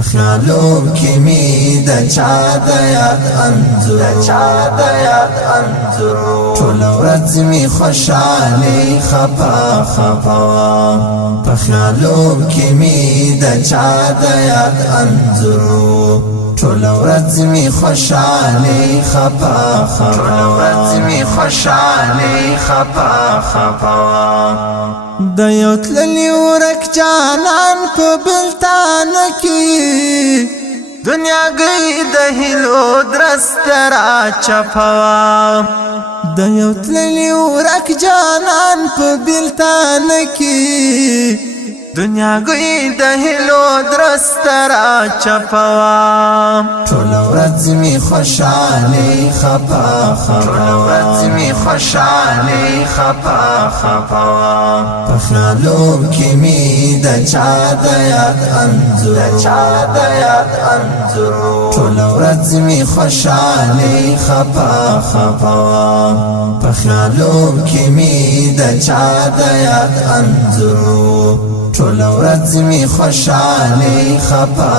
پخیالو کی می د چا د یاد انځور ټول ورځ می خوشاله خفا خفا پخیالو کی می د چا د یاد انځور ټول ورځ می خوشاله خفا خفا د یو تللی ورک جانان په بلتان کې دنیا گئی د هیلو درستر چپوا د یو تللی ورک جانان په بلتان کې دنیا گئی د هیلو درستر چپوا ټول ورځ می خوشاله خفا خفا پخیالو کی می د چا د یاد انځور ټول ورځ می خوشاله خفا پخیالو کی می د چا د یاد انځور ټول ورځ می خوشاله خفا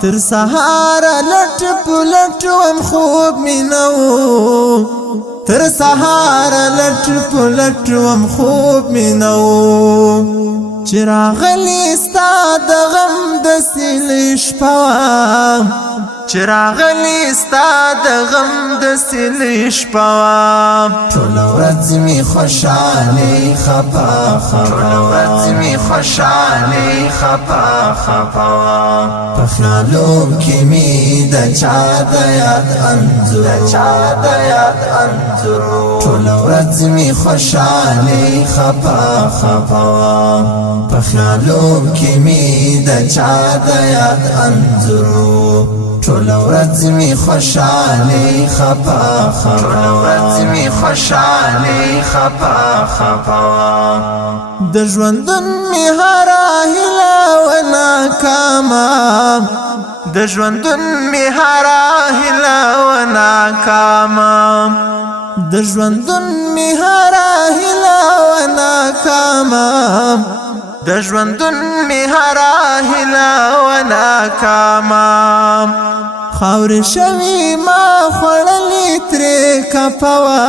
تر سهار لټ پلټ وم خوب مینو تر سهار لټ پلټ وم خوب مینو چراغلی ستا د غم د سیلې شپه چراغلی ستا د غم د سیلې شپه ټول ورځ می خوشاله خفا پخیالو کی می د چا د یاد انځور ټول ورځ می خوشاله خفا پخیالو کی می د چا د یاد انځور ټول ورځ می خوشاله خفا د ژوندون می هر هیله و ناکامه د ژوندون می هر هیله و ناکامه د ژوندون می هر هیله و ناکامه د ژوندون می هر هیله و ناکامه خاور شوی ما خړلې ترې کپوا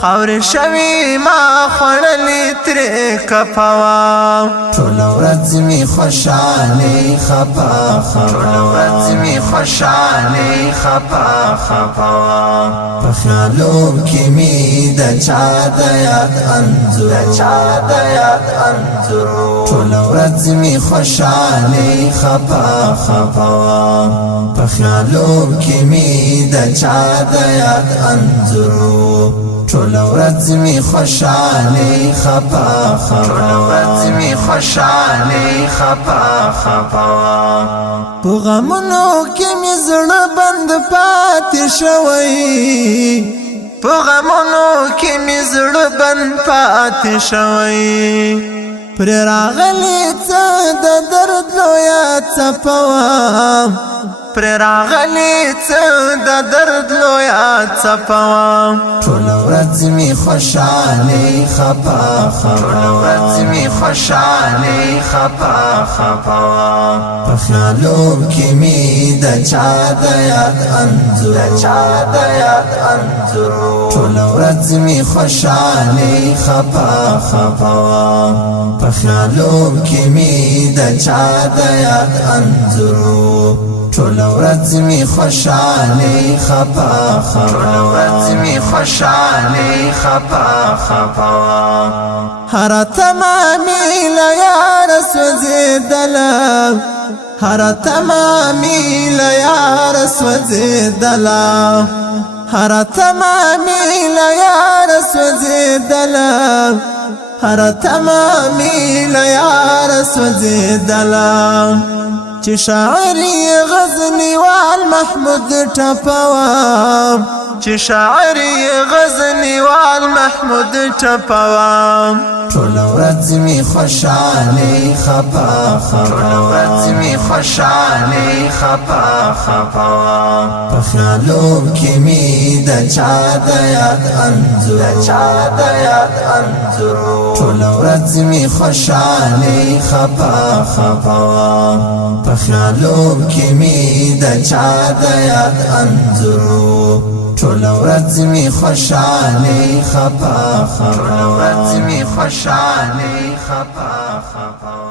خاور شوی ما خړلې ترې کپوا ټول ورځ می خوشاله خفا پخیالو کی می د چا د یاد انځور ټول ورځ می خوشاله خفا پخیالو کی می د چا د یاد انځور ټول ورځ می خوشاله خفا په غمونو کې می زړه بند پاتې شوی په غمونو کې می زړه بند پاتې شوی پر راغلی څه د درد لویا څپوا پر راغلی څه د درد لویا څپوا ټول ورځ می خوشاله خفا پخیالو کی می د چا د یاد انځور ټول ورځ می خوشاله خفا پخیالو کی می د چا د یاد انځور ټول ورځ می خوشاله خفا هر تمامي لیار سوځیدله هر تمامي لیار سوځیدله هر تمامي لیار سوځیدله هر تمامي لیار سوځیدله چې شاعري غزنی وال محمود ټپوا چې شاعري غزنی وال محمود ټپوا ټول ورځ می خوشاله خفا پخیالو کی می د چا د یاد انځور ټول ورځ می خوشالي خپا خپا په خیالو کې می د چا د یاد انځور ټول ورځ می خوشالي خپا خپا ټول ورځ می خوشالي خپا خپا